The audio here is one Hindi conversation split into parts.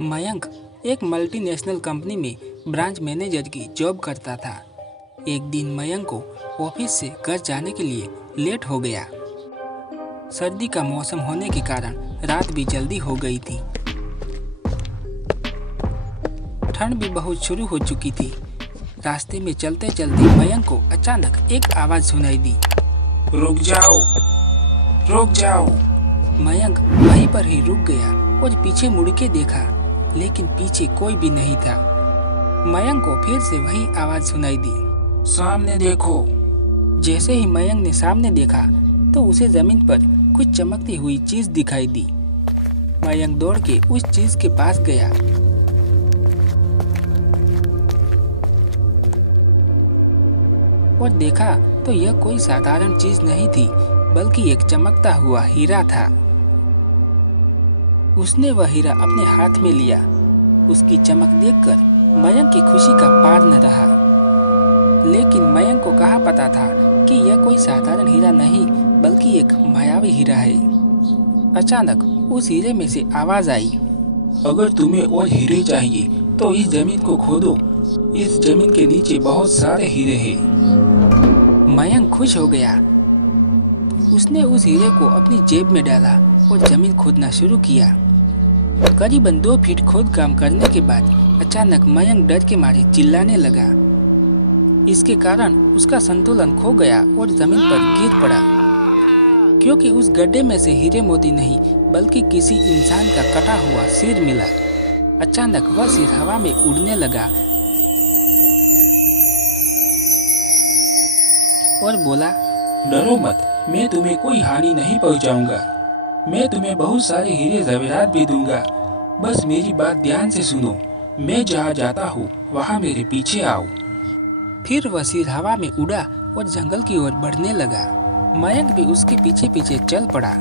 मयंक एक मल्टीनेशनल कंपनी में ब्रांच मैनेजर की जॉब करता था। एक दिन मयंक को ऑफिस से घर जाने के लिए लेट हो गया। सर्दी का मौसम होने के कारण रात भी जल्दी हो गई थी। ठंड भी बहुत शुरू हो चुकी थी। रास्ते में चलते चलते मयंक को अचानक एक आवाज सुनाई दी। रुक जाओ, रुक जाओ। मयंक वहीं पर ही रुक गया और पीछे मुड़ के देखा, लेकिन पीछे कोई भी नहीं था। मयंक को फिर से वही आवाज सुनाई दी, सामने देखो। जैसे ही मयंक ने सामने देखा तो उसे जमीन पर कुछ चमकती हुई चीज दिखाई दी। मयंक दौड़ के उस चीज के पास गया। और देखा तो यह कोई साधारण चीज नहीं थी, बल्कि एक चमकता हुआ हीरा था। उसने वह हीरा अपने हाथ में लिया। उसकी चमक देखकर मयंक की खुशी का पार न रहा। लेकिन मयंक को कहाँ पता था कि यह कोई साधारण हीरा नहीं, बल्कि एक मायावी हीरा है। अचानक उस हीरे में से आवाज आई, अगर तुम्हें और हीरे चाहिए तो इस जमीन को खोदो। इस जमीन के नीचे बहुत सारे हीरे हैं। मयंक खुश हो गया। उसने उस हीरे को अपनी जेब में डाला और जमीन खोदना शुरू किया। करीबन 2 फीट खोद काम करने के बाद अचानक मयंक डर के मारे चिल्लाने लगा। इसके कारण उसका संतुलन खो गया और जमीन पर गिर पड़ा, क्योंकि उस गड्ढे में से हीरे मोती नहीं बल्कि किसी इंसान का कटा हुआ सिर मिला। अचानक वह सिर हवा में उड़ने लगा और बोला, डरो मत, मैं तुम्हें कोई हानि नहीं पहुंचाऊंगा। मैं तुम्हें बहुत सारे हीरे जवेरात भी दूंगा। बस मेरी बात ध्यान से सुनो। मैं जहाँ जाता हूँ वहाँ मेरे पीछे आओ। फिर वह सिर हवा में उड़ा और जंगल की ओर बढ़ने लगा। मयंक भी उसके पीछे पीछे चल पड़ा।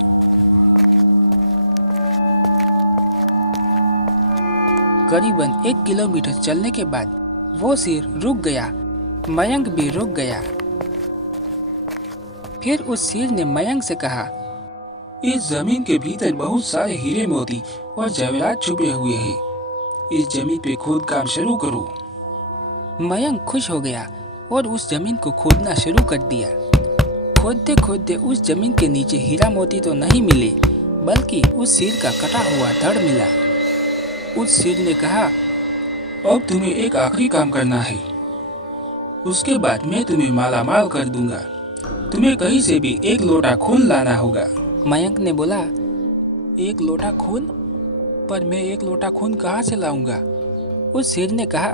करीबन 1 किलोमीटर चलने के बाद वो सिर रुक गया। मयंक भी रुक गया। फिर उस सिर ने मयंक से कहा, इस जमीन के भीतर बहुत सारे हीरे मोती और जवेरात छुपे हुए हैं। इस जमीन पे खोद काम शुरू करो। मयंक खुश हो गया और उस जमीन को खोदना शुरू कर दिया। खोदते खोदते उस जमीन के नीचे हीरा मोती तो नहीं मिले, बल्कि उस सिर का कटा हुआ धड़ मिला। उस सिर ने कहा, अब तुम्हें एक आखिरी काम करना है। उसके बाद मैं तुम्हें माला माल कर दूंगा। तुम्हें कहीं से भी 1 लोटा खून लाना होगा। मयंक ने बोला, 1 लोटा खून? पर मैं 1 लोटा खून कहाँ से लाऊंगा? उस सिर ने कहा,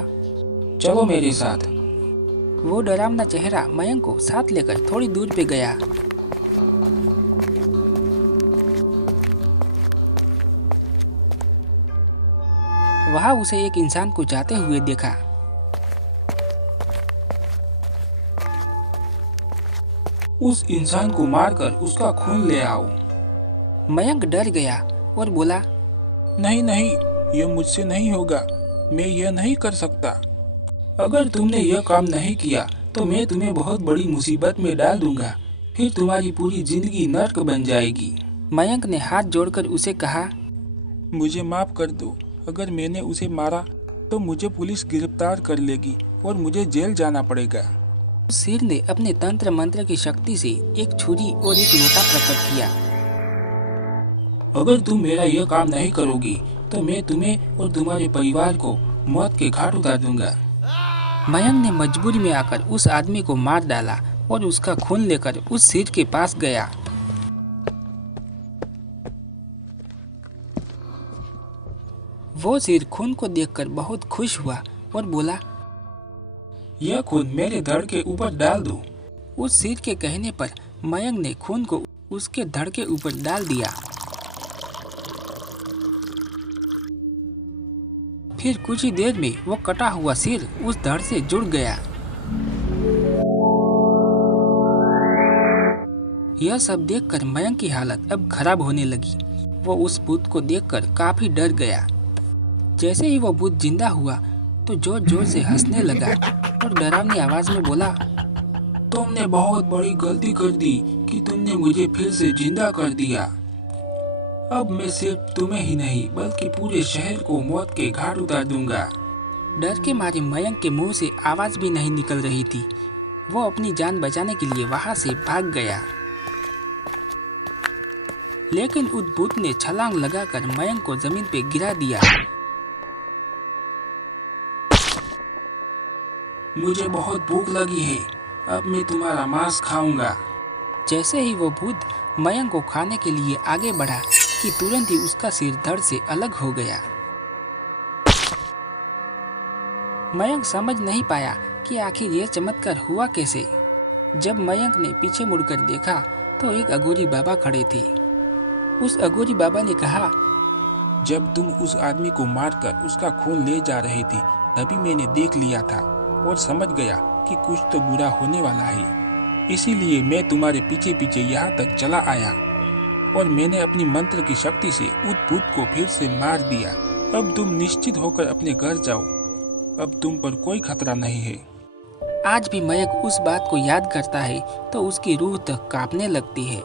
चलो मेरे साथ। वो डरावना चेहरा मयंक को साथ लेकर थोड़ी दूर पे गया। वहां उसे एक इंसान को जाते हुए देखा। उस इंसान को मारकर उसका खून ले आओ। मयंक डर गया और बोला, नहीं नहीं, यह मुझसे नहीं होगा। मैं यह नहीं कर सकता। अगर तुमने यह काम नहीं किया तो मैं तुम्हें बहुत बड़ी मुसीबत में डाल दूंगा। फिर तुम्हारी पूरी जिंदगी नर्क बन जाएगी। मयंक ने हाथ जोड़कर उसे कहा, मुझे माफ कर दो। अगर मैंने उसे मारा तो मुझे पुलिस गिरफ्तार कर लेगी और मुझे जेल जाना पड़ेगा। सिर ने अपने तंत्र मंत्र की शक्ति से एक छुरी और एक लोटा प्रकट किया। अगर तुम मेरा यह काम नहीं करोगी तो मैं तुम्हें और तुम्हारे परिवार को मौत के घाट उतार दूंगा। मयंक ने मजबूरी में आकर उस आदमी को मार डाला और उसका खून लेकर उस सिर के पास गया। वो सिर खून को देखकर बहुत खुश हुआ और बोला, यह खून मेरे धड़ के ऊपर डाल दो। उस सिर के कहने पर मयंक ने खून को उसके धड़ के ऊपर डाल दिया। फिर कुछ ही देर में वो कटा हुआ सिर उस धड़ से जुड़ गया। यह सब देखकर मयंक की हालत अब खराब होने लगी। वो उस भूत को देखकर काफी डर गया। जैसे ही वो भूत जिंदा हुआ तो जोर जोर से हंसने लगा और डरावनी आवाज में बोला, तुमने बहुत बड़ी गलती कर दी कि तुमने मुझे फिर से जिंदा कर दिया। अब मैं सिर्फ तुम्हें ही नहीं बल्कि पूरे शहर को मौत के घाट उतार दूंगा। डर के मारे मयंक के मुंह से आवाज भी नहीं निकल रही थी। वो अपनी जान बचाने के लिए वहां से भाग गया, लेकिन उस भूत ने छलांग लगाकर मयंक को जमीन पे गिरा दिया। मुझे बहुत भूख लगी है, अब मैं तुम्हारा मांस खाऊंगा। जैसे ही वो भूत मयंक को खाने के लिए आगे बढ़ा कि तुरंत ही उसका सिर धड़ से अलग हो गया। मयंक समझ नहीं पाया कि आखिर यह चमत्कार हुआ कैसे। जब मयंक ने पीछे मुड़कर देखा तो एक अघोरी बाबा खड़े थे। उस अघोरी बाबा ने कहा, जब तुम उस आदमी को मारकर उसका खून ले जा रहे थे तभी मैंने देख लिया था और समझ गया कि कुछ तो बुरा होने वाला है। इसीलिए मैं तुम्हारे पीछे पीछे यहाँ तक चला आया और मैंने अपनी मंत्र की शक्ति से उस भूत को फिर से मार दिया। अब तुम निश्चित होकर अपने घर जाओ, अब तुम पर कोई खतरा नहीं है। आज भी मयंक उस बात को याद करता है तो उसकी रूह तक कांपने लगती है।